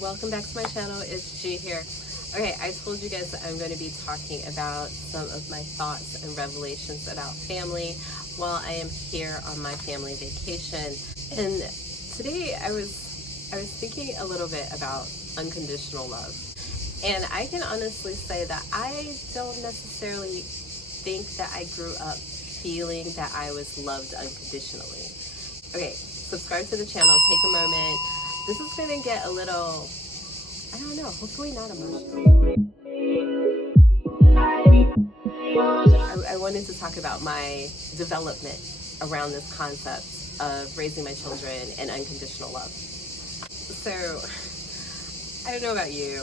Welcome back to my channel. It's G here. Okay, I told you guys that I'm going to be talking about some of my thoughts and revelations about family while I am here on my family vacation. And today I was thinking a little bit about unconditional love. And I can honestly say that I don't necessarily think that I grew up feeling that I was loved unconditionally. Okay, subscribe to the channel, take a moment. This is going to get a little, I don't know, hopefully not emotional. I wanted to talk about my development around this concept of raising my children in unconditional love. So, I don't know about you,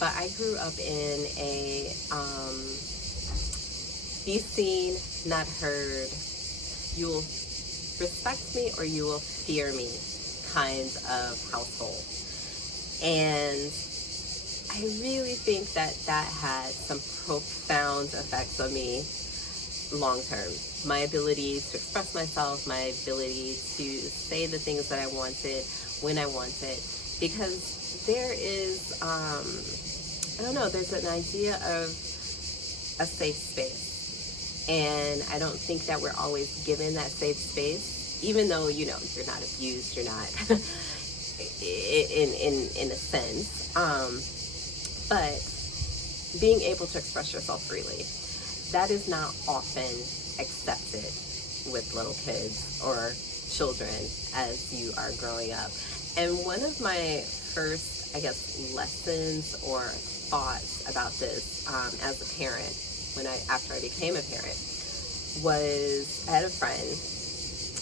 but I grew up in a be seen, not heard, you will respect me or you will fear me kind of household. And I really think that had some profound effects on me long term. My ability to express myself, my ability to say the things that I wanted when I wanted, because there is, I don't know, there's an idea of a safe space. And I don't think that we're always given that safe space. Even though, you know, you're not abused, you're not in a sense, but being able to express yourself freely, that is not often accepted with little kids or children as you are growing up. And one of my first, I guess, lessons or thoughts about this as a parent, after I became a parent, was I had a friend.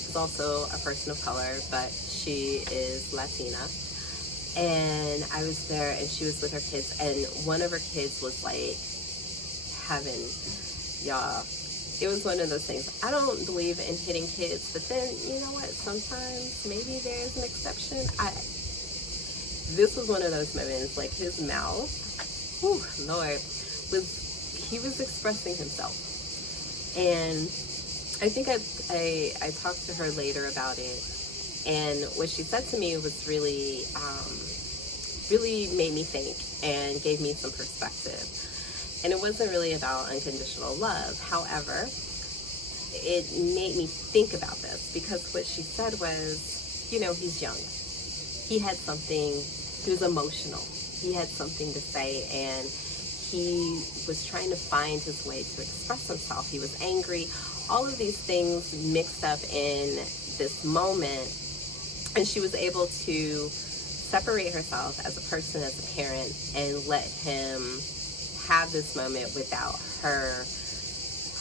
She's also a person of color, but she is Latina. And I was there and she was with her kids, and one of her kids was like heaven, y'all. It was one of those things. I don't believe in hitting kids, but then, you know what, sometimes maybe there's an exception. This was one of those moments, like his mouth, whew, Lord, he was expressing himself. And I think I talked to her later about it, and what she said to me was really made me think and gave me some perspective. And it wasn't really about unconditional love. However, it made me think about this, because what she said was, you know, he's young. He was emotional. He had something to say, and he was trying to find his way to express himself. He was angry. All of these things mixed up in this moment, and she was able to separate herself as a person, as a parent, and let him have this moment without her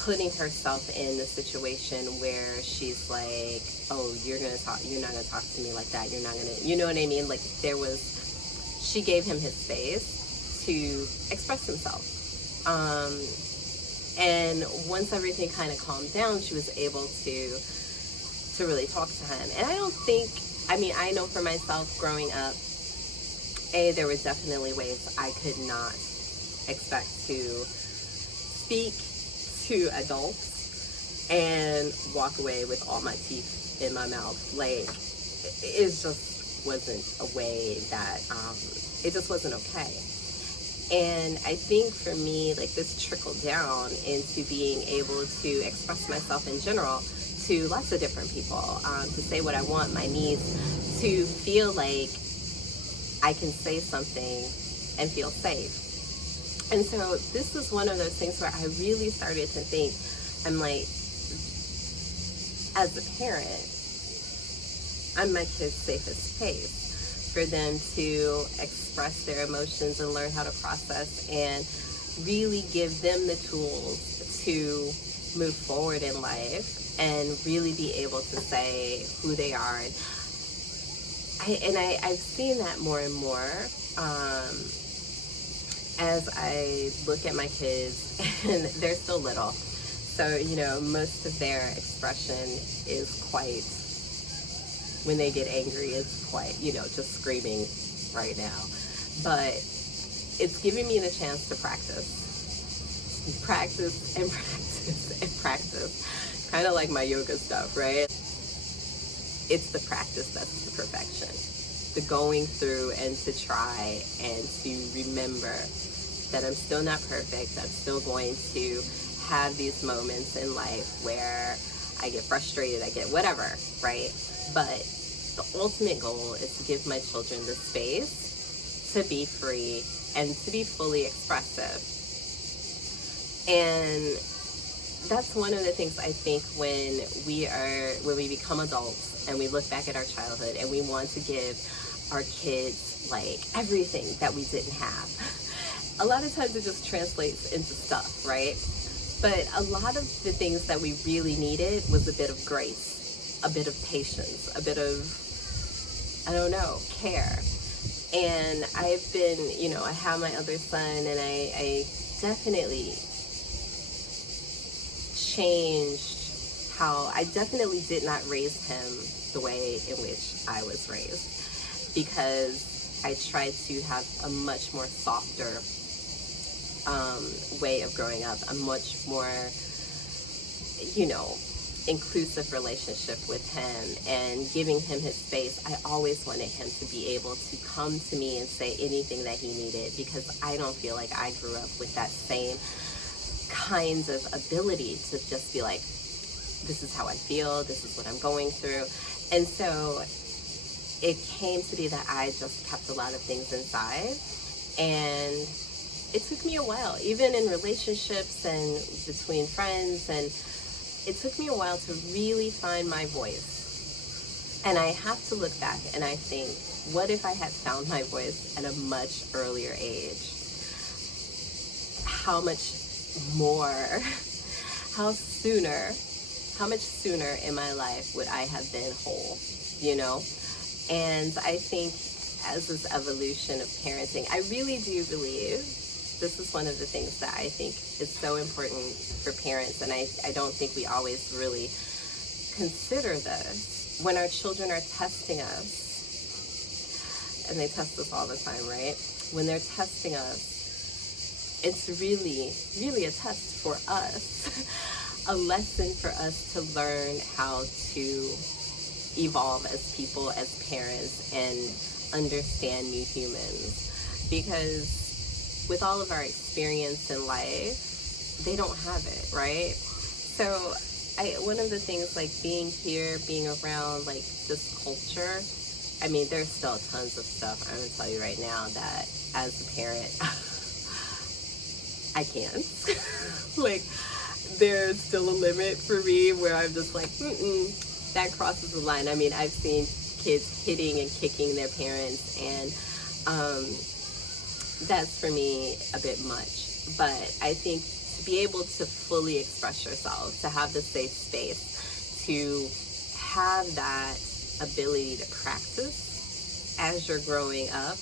putting herself in the situation where she's like, oh, you're not gonna talk to me like that, you're not gonna, you know what I mean? Like, she gave him his space to express himself. And once everything kind of calmed down, she was able to really talk to him. And I know for myself growing up, there were definitely ways I could not expect to speak to adults and walk away with all my teeth in my mouth. Like, it just wasn't a way that, it just wasn't okay. And I think for me, like, this trickled down into being able to express myself in general to lots of different people, to say what I want, my needs, to feel like I can say something and feel safe. And so this was one of those things where I really started to think, I'm like, as a parent, I'm my kids' safest space for them to express their emotions and learn how to process, and really give them the tools to move forward in life and really be able to say who they are. And I've seen that more and more as I look at my kids, and they're still little. So, you know, most of their expression is quite, when they get angry, it's quite, you know, just screaming right now. But it's giving me the chance to practice and practice and practice. Kind of like my yoga stuff, right? It's the practice that's the perfection. the going through and to try and to remember that I'm still not perfect. I'm still going to have these moments in life where I get frustrated, I get whatever, right? But the ultimate goal is to give my children the space to be free and to be fully expressive. And that's one of the things I think when we become adults and we look back at our childhood and we want to give our kids like everything that we didn't have. A lot of times it just translates into stuff, right? But a lot of the things that we really needed was a bit of grace, a bit of patience, a bit of, I don't know, care. And I've been, I have my other son, and I definitely changed how I definitely did not raise him the way in which I was raised, because I tried to have a much more softer way of growing up, a much more, inclusive relationship with him and giving him his space. I always wanted him to be able to come to me and say anything that he needed, because I don't feel like I grew up with that same kinds of ability to just be like, this is how I feel, this is what I'm going through. And so it came to be that I just kept a lot of things inside, and it took me a while, even in relationships and between friends, and it took me a while to really find my voice. And I have to look back and I think, what if I had found my voice at a much earlier age? How much sooner in my life would I have been whole, And I think as this evolution of parenting, I really do believe this is one of the things that I think is so important for parents, and I don't think we always really consider this. When our children are testing us, and they test us all the time, right? When they're testing us, it's really, really a test for us, a lesson for us to learn how to evolve as people, as parents, and understand new humans. Because with all of our experience in life, they don't have it, right? So one of the things, like being here, being around like this culture, I mean, there's still tons of stuff, I'm gonna tell you right now, that as a parent, I can't. Like, there's still a limit for me where I'm just like, that crosses the line. I mean, I've seen kids hitting and kicking their parents, and that's for me a bit much. But I think to be able to fully express yourself, to have the safe space, to have that ability to practice as you're growing up,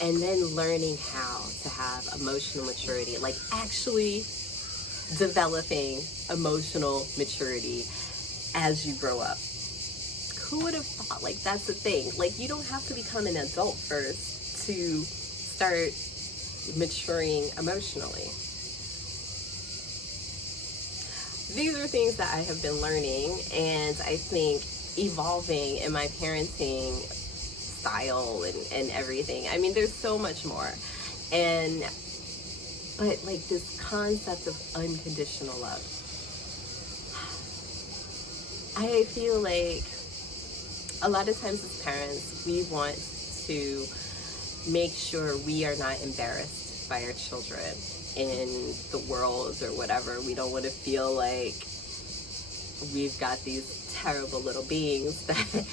and then learning how to have emotional maturity, like actually developing emotional maturity as you grow up. Who would have thought? Like, that's the thing. Like, you don't have to become an adult first to start maturing emotionally. These are things that I have been learning, and I think evolving in my parenting style and everything. I mean, there's so much more. But like this concept of unconditional love, I feel like a lot of times as parents, we want to make sure we are not embarrassed by our children in the world or whatever. We don't want to feel like we've got these terrible little beings that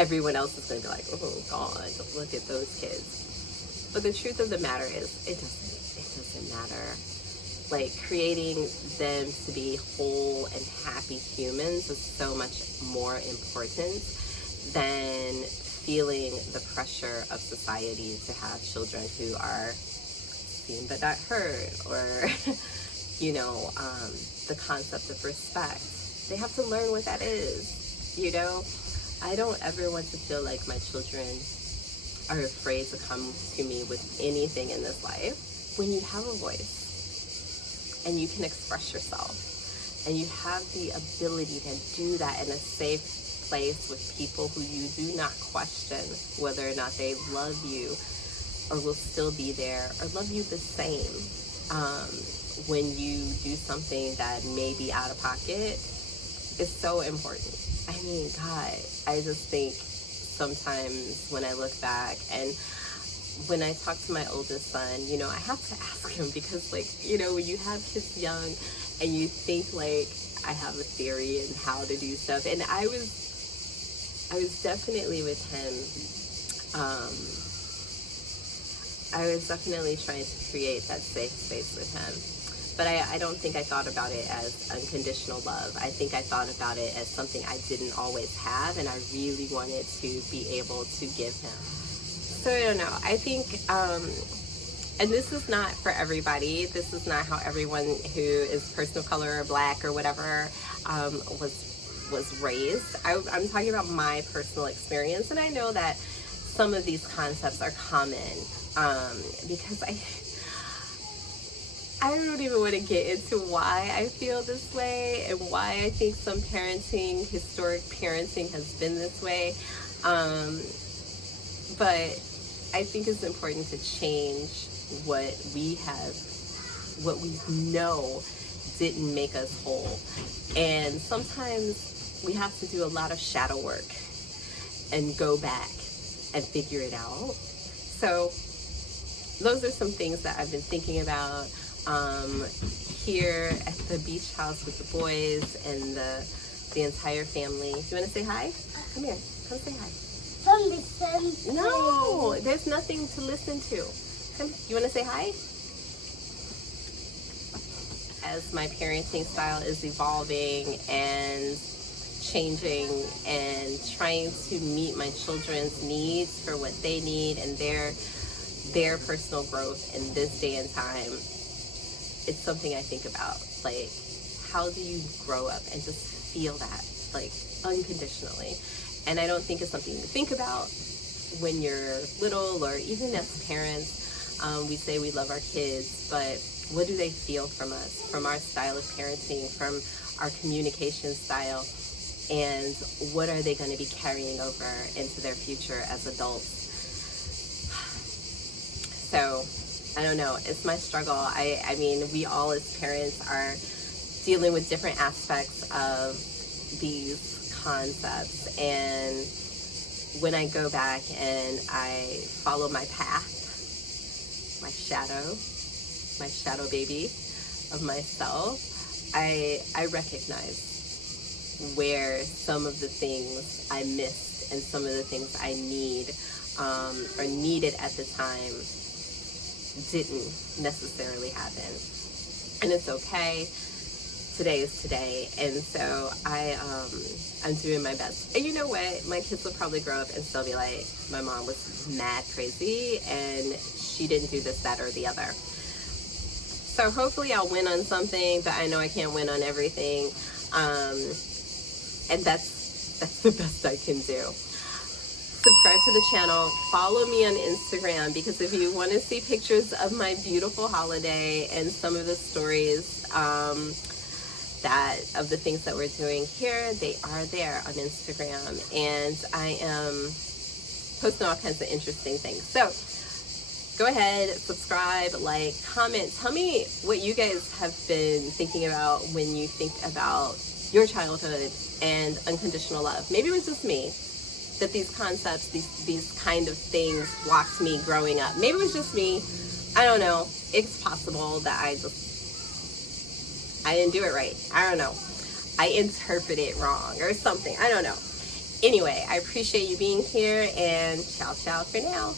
everyone else is going to be like, oh God, look at those kids. But the truth of the matter is, it doesn't matter. Like, creating them to be whole and happy humans is so much more important than feeling the pressure of society to have children who are seen but not heard, or the concept of respect. They have to learn what that is. I don't ever want to feel like my children are afraid to come to me with anything in this life. When you have a voice and you can express yourself and you have the ability to do that in a safe place with people who you do not question whether or not they love you or will still be there or love you the same. When you do something that may be out of pocket, is so important. I mean, God, I just think sometimes when I look back and when I talk to my oldest son, you know, I have to ask him because, like, you know, when you have kids young and you think, like, I have a theory in how to do stuff. And I was definitely with him. I was definitely trying to create that safe space with him. But I don't think I thought about it as unconditional love. I think I thought about it as something I didn't always have, and I really wanted to be able to give him. So I don't know. I think, and this is not for everybody. This is not how everyone who is person of color or black or whatever was raised. I'm talking about my personal experience, and I know that some of these concepts are common because I don't even want to get into why I feel this way and why I think some parenting, historic parenting, has been this way. But I think it's important to change what we know didn't make us whole. And sometimes we have to do a lot of shadow work and go back and figure it out. So those are some things that I've been thinking about here at the beach house with the boys and the entire family. You want to say hi? Come here. Come say hi. Listen. No, there's nothing to listen to. Come, you want to say hi? As my parenting style is evolving and changing and trying to meet my children's needs for what they need and their personal growth in this day and time, it's something I think about. Like, how do you grow up and just feel that, like, unconditionally? And I don't think it's something to think about when you're little, or even as parents. We say we love our kids, but what do they feel from us, from our style of parenting, from our communication style, and what are they going to be carrying over into their future as adults? So, I don't know, it's my struggle. I mean, we all as parents are dealing with different aspects of these concepts, and when I go back and I follow my path, my shadow baby of myself, I recognize where some of the things I missed and some of the things I need or needed at the time didn't necessarily happen. And it's okay. Today is today. And so I'm doing my best. And you know what? My kids will probably grow up and still be like, my mom was mad crazy and she didn't do this, that, or the other. So hopefully I'll win on something, but I know I can't win on everything. And that's the best I can do. Subscribe to the channel, follow me on Instagram, because if you want to see pictures of my beautiful holiday and some of the stories of the things that we're doing here, they are there on Instagram, and I am posting all kinds of interesting things. So go ahead, subscribe, like, comment, tell me what you guys have been thinking about when you think about your childhood and unconditional love. Maybe it was just me that these concepts, these kind of things blocked me growing up. Maybe it was just me. I don't know. It's possible that I didn't do it right. I don't know. I interpret it wrong or something. I don't know. Anyway, I appreciate you being here, and ciao for now.